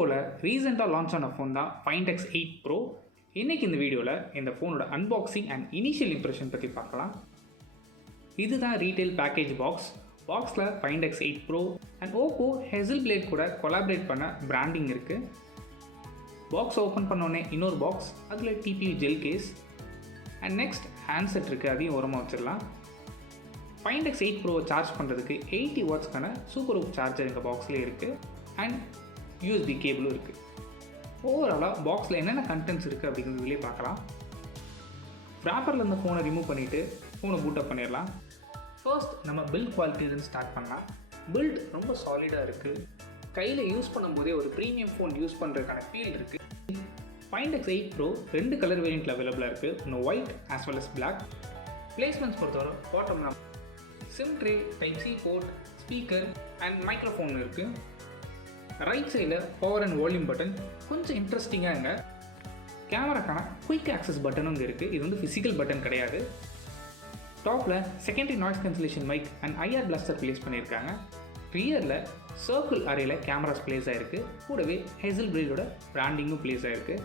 ஓப்போவில் ரீசெண்டாக லான்ச் ஆன ஃபோன் தான் Find X8 Pro. இன்றைக்கி இந்த வீடியோவில் இந்த ஃபோனோட அன்பாக்சிங் அண்ட் இனிஷியல் இம்ப்ரெஷன் பற்றி பார்க்கலாம். இதுதான் ரீட்டைல் பேக்கேஜ் பாக்ஸ். பாக்ஸில் Find X8 Pro and Oppo Hasselblad கூட கொலாபரேட் பண்ண பிராண்டிங் இருக்குது. பாக்ஸ் ஓப்பன் பண்ணோடனே இன்னொரு பாக்ஸ், அதில் TPU gel case and next handset இருக்குது, அதையும் ஓரமாக வச்சிடலாம். Find X8 Pro சார்ஜ் பண்ணுறதுக்கு 80 வாட்ஸ்க்கான சூப்பர் ஹூப் சார்ஜர் இந்த பாக்ஸ்லேயே இருக்குது அண்ட் USB கேபிளும் இருக்குது. ஓவராலாக பாக்ஸில் என்னென்ன கண்டென்ட்ஸ் இருக்குது அப்படிங்கிறதுலேயே பார்க்கலாம். ராப்பரில் இருந்த ஃபோனை ரிமூவ் பண்ணிவிட்டு ஃபோனை பூட் அப் பண்ணிடலாம். ஃபர்ஸ்ட் நம்ம பில்ட் குவாலிட்டிலேருந்து ஸ்டார்ட் பண்ணலாம். பில்ட் ரொம்ப சாலிடாக இருக்குது. கையில் யூஸ் பண்ணும்போதே ஒரு ப்ரீமியம் ஃபோன் யூஸ் பண்ணுறதுக்கான ஃபீல் இருக்குது. Find X8 Pro 2 கலர் வேரியண்ட்டில் அவைலபிளாக இருக்குது. ஒன்று white as well as black. Placements பொறுத்தவரை பாட்டம்னா SIM tray, type C port, speaker and microphone இருக்குது. ரைட் சைடில் பவர் அண்ட் வால்யூம் பட்டன் கொஞ்சம் இன்ட்ரெஸ்டிங்காக கேமராக்கான குயிக் ஆக்சஸ் பட்டனும் இங்கே இருக்குது. இது வந்து ஃபிசிக்கல் பட்டன் கிடையாது. டாப்பில் secondary noise cancellation mic and IR blaster place பண்ணியிருக்காங்க. ரியரில் சர்க்கிள் அரேயில் கேமராஸ் ப்ளேஸ் ஆகிருக்கு. கூடவே Hasselblad பிராண்டிங்கும் ப்ளேஸ் ஆகிருக்கு.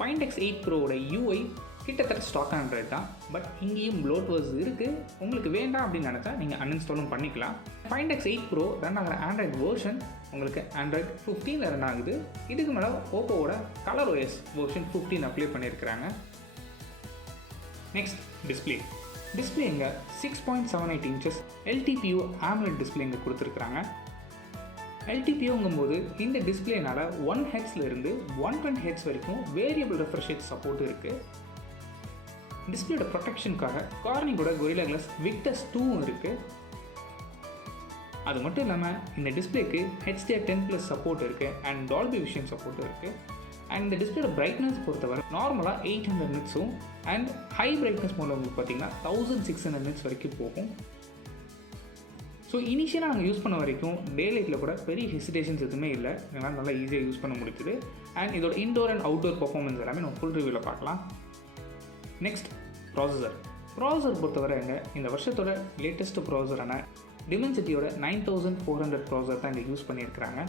Find X8 Proவோட UI கிட்டத்தட்ட ஸ்டாக் ஆண்ட்ராய்ட் தான். பட் இங்கேயும் ப்ளோட்வேர்ஸ் இருக்குது. உங்களுக்கு வேண்டாம் அப்படின்னு நினச்சா நீங்கள் அன்இன்ஸ்டாலும் பண்ணிக்கலாம். Find X8 Pro ரன் ஆகிற ஆண்ட்ராய்ட் வேர்ஷன் உங்களுக்கு Android 15 ரன் ஆகுது. இதுக்கு மேலே ஓப்போவோட ColorOS வெர்ஷன் 15 அப்ளை பண்ணியிருக்கிறாங்க. நெக்ஸ்ட் டிஸ்பிளே இங்கே 6.78 inches LTPO AMOLED டிஸ்பிளே இங்கே கொடுத்துருக்குறாங்க. LTPOங்கும்போது இந்த டிஸ்பிளேனால 1 Hzலேருந்து 120 Hz வரைக்கும் வேரியபிள் ரெஃப்ரெஷ் ரேட் சப்போர்ட் இருக்குது. டிஸ்பிளேயோட ப்ரொடெக்ஷனுக்காக கார்னிங்கோட கொரில்லா கிளாஸ் விக்டஸ் 2 இருக்குது. அது மட்டும் இல்லாமல் இந்த டிஸ்பிளேக்கு HDR10+ சப்போர்ட் இருக்குது அண்ட் டால்பி விஷன் சப்போர்ட்டும் இருக்குது. அண்ட் இந்த டிஸ்பிளேயோட பிரைட்னஸ் பொறுத்தவரை நார்மலாக 800 nitsம் அண்ட் ஹை பிரைட்னஸ் மோடில் உங்களுக்கு பார்த்தீங்கன்னா 1600 nits வரைக்கும் போகும். ஸோ இனிஷியலாக நாங்கள் யூஸ் பண்ண வரைக்கும் டே லைட்டில் கூட பெரிய ஹெசிடேஷன்ஸ் எதுவுமே இல்லை. இதனால் நல்லா ஈஸியாக யூஸ் பண்ண முடியுது. அண்ட் இதோட இன்டோர் அண்ட் அவுட்டோர் பர்ஃபார்மன்ஸ் எல்லாமே நம்ம ஃபுல் ரிவ்யூவில் பார்க்கலாம். நெக்ஸ்ட் ப்ராசஸர் பொறுத்தவரை இந்த வருஷத்தோட லேட்டஸ்ட் ப்ராசஸரான டிமென்சிட்டியோட 9400 ப்ராசஸர் தான் இங்கே யூஸ் பண்ணியிருக்கிறாங்க.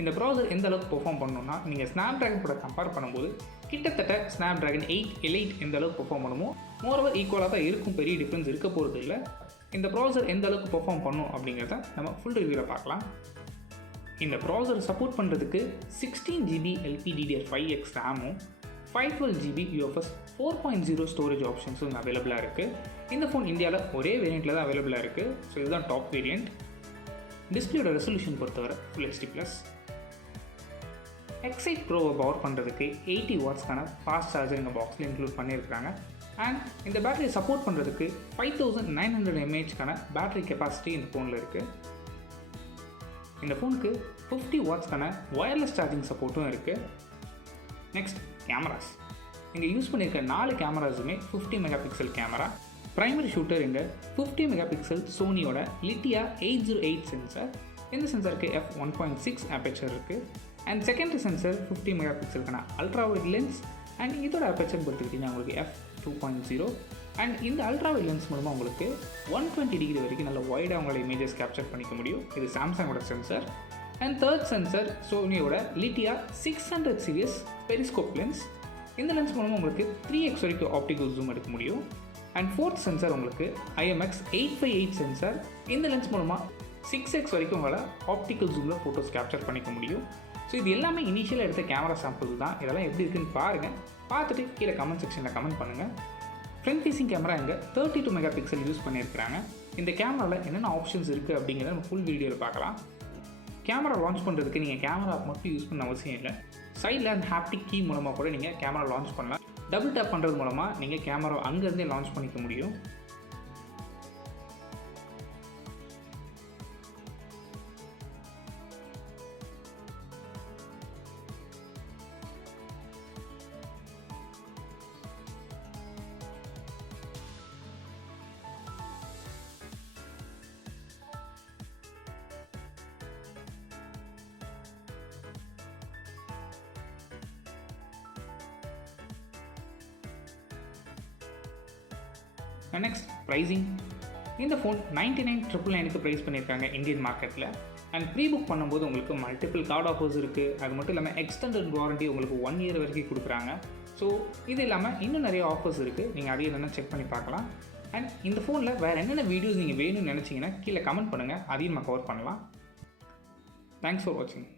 இந்த ப்ராசஸர் எந்த அளவுக்கு பெர்ஃபார்ம் பண்ணணும்னா நீங்கள் ஸ்னாப்ட்ராகன் கூட கம்பேர் பண்ணும்போது கிட்டத்தட்ட ஸ்னாப்ட்ராகன் 8 Elite எந்த அளவுக்கு பெர்ஃபார்ம் பண்ணுமோ மோரோவர் ஈக்குவலாக தான் இருக்கும். பெரிய டிஃப்ரென்ஸ் இருக்க போகிறது இல்லை. இந்த ப்ராசஸர் எந்த அளவுக்கு பெர்ஃபார்ம் பண்ணும் அப்படிங்கிறத நம்ம ஃபுல் ரிவ்யூவில் பார்க்கலாம். இந்த ப்ராசஸர் சப்போர்ட் பண்ணுறதுக்கு 16GB LPDDR5X ரேமும் 512GB UFS 4.0 storage ஆப்ஷன்ஸும் இங்கே அவைலபிளாக இருக்குது. இந்த ஃபோன் இந்தியாவில் ஒரே வேரியண்ட்டில் தான் அவைலபிளாக இருக்குது. ஸோ இதுதான் டாப் வேரியண்ட். டிஸ்பிளேயோட ரெசல்யூஷன் பொறுத்தவரை Full HD+. X8 Proவை பவர் பண்ணுறதுக்கு 80 வாட்ஸ்க்கான ஃபாஸ்ட் சார்ஜர் இந்த பாக்ஸில் இன்க்ளூட் பண்ணியிருக்காங்க. அண்ட் இந்த பேட்டரியை சப்போர்ட் பண்ணுறதுக்கு 5900 mAhக்கான பேட்டரி கெப்பாசிட்டி இந்த ஃபோனில் இருக்குது. இந்த ஃபோனுக்கு 50 வாட்ஸ்க்கான ஒயர்லெஸ் சார்ஜிங் சப்போர்ட்டும் இருக்குது. Next cameras. இங்கே யூஸ் பண்ணியிருக்க 4 கேமராஸுமே 50 மெகாபிக்சல் கேமரா. ப்ரைமரி ஷூட்டர் இங்கே 50 மெகாபிக்சல் சோனியோட லிட்டியா 808 சென்சார். இந்த சென்சாருக்கு f1.6 ஆப்பேச்சர் இருக்குது. அண்ட் செகண்டரி சென்சார் 50 மெகாபிக்சலுக்கான அல்ட்ரா வைட் லென்ஸ். அண்ட் இதோட ஆப்பேச்சர் பார்த்துக்கிட்டிங்கன்னா உங்களுக்கு f2.0. அண்ட் இந்த அல்ட்ரா வைட் லென்ஸ் மூலமாக உங்களுக்கு 120 டிகிரி வரைக்கும் நல்ல வைடாக உங்களோட இமேஜஸ் கேப்சர் பண்ணிக்க முடியும். இது சாம்சங்கோட சென்சார். அண்ட் தேர்ட் சென்சார் சோனியோட லிட்டியா 600 சீரிஸ் பெரிஸ்கோப் லென்ஸ். இந்த லென்ஸ் மூலமாக உங்களுக்கு 3x வரைக்கும் ஆப்டிகல் ஜூம் எடுக்க முடியும். அண்ட் ஃபோர்த் சென்சார் உங்களுக்கு IMX858 சென்சார். இந்த லென்ஸ் மூலமாக 6x வரைக்கும் உங்களால் ஆப்டிக்கல் ஜூமில் ஃபோட்டோஸ் கேப்சர் பண்ணிக்க முடியும். ஸோ இது எல்லாமே இனிஷியலாக எடுத்த கேமரா சாம்பிள்ஸ் தான். இதெல்லாம் எப்படி இருக்குன்னு பாருங்கள். பார்த்துட்டு கீழே கமெண்ட் செக்ஷனில் கமெண்ட் பண்ணுங்கள். ஃப்ரண்ட் ஃபேசிங் கேமரா இங்கே 32 மெகாபிக்சல் யூஸ் பண்ணியிருக்கிறாங்க. இந்த கேமராவில் என்னென்ன ஆப்ஷன்ஸ் இருக்குது அப்படிங்கிறத நம்ம ஃபுல் வீடியோவில் பார்க்கலாம். கேமரா லான்ச் பண்ணுறதுக்கு நீங்கள் கேமரா மட்டும் யூஸ் பண்ண அவசியம் இல்லை. சைடில் அந்த ஹாப்டிக் கீ மூலமாக கூட நீங்கள் கேமரா லான்ச் பண்ணலாம். டபுள் டேப் பண்ணுறது மூலமாக நீங்கள் கேமரா அங்கேருந்தே லான்ச் பண்ணிக்க முடியும். Next pricing. இந்த ஃபோன் 99,999க்கு ப்ரைஸ் பண்ணியிருக்காங்க இந்தியன் மார்க்கெட்டில். அண்ட் ப்ரீ புக் பண்ணும்போது உங்களுக்கு மல்டிபிள் கார்டு ஆஃபர்ஸ் இருக்குது. அது மட்டும் இல்லாமல் எக்ஸ்டெண்டட் வாரண்ட்டி உங்களுக்கு 1 இயர் வரைக்கும் கொடுக்குறாங்க. ஸோ இது இல்லாமல் இன்னும் நிறைய ஆஃபர்ஸ் இருக்குது. நீங்கள் அதையும் என்னென்ன செக் பண்ணி பார்க்கலாம். அண்ட் இந்த ஃபோனில் வேறு என்னென்ன வீடியோஸ் நீங்கள் வேணும்னு நினச்சிங்கன்னா கீழே கமெண்ட் பண்ணுங்கள், அதையும் நம்ம கவர் பண்ணலாம். தேங்க்ஸ் ஃபார் வாட்சிங்.